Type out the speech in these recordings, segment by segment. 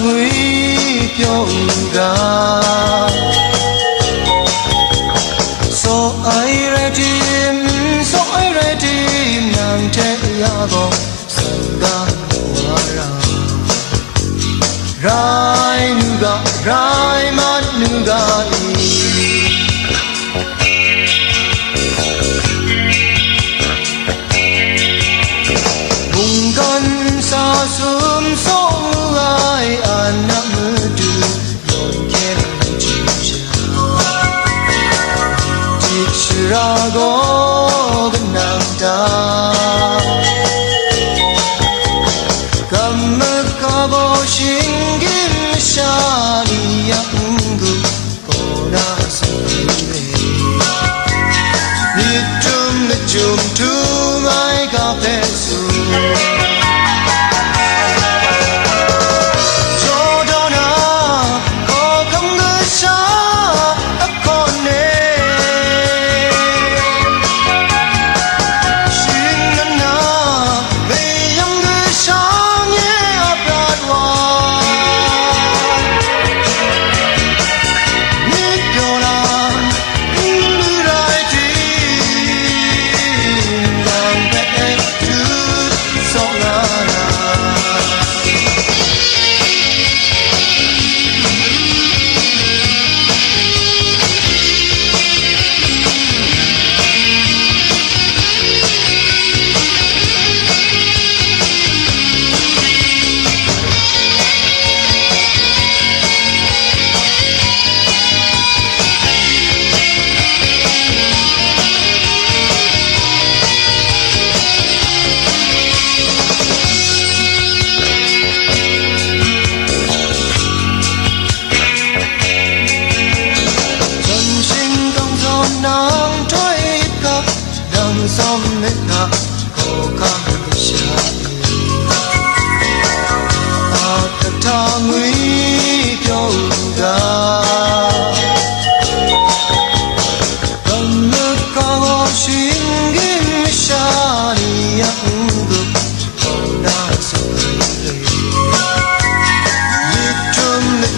nguy phiêu ga so ai re tim nang te ya go sanga wara rai mat nuga sa sum so ai anam du yon ken chi cha go gnam da kam ka bo shin gim sha ni yang gu ko na sa ni tum tu mai ka pe su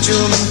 Jum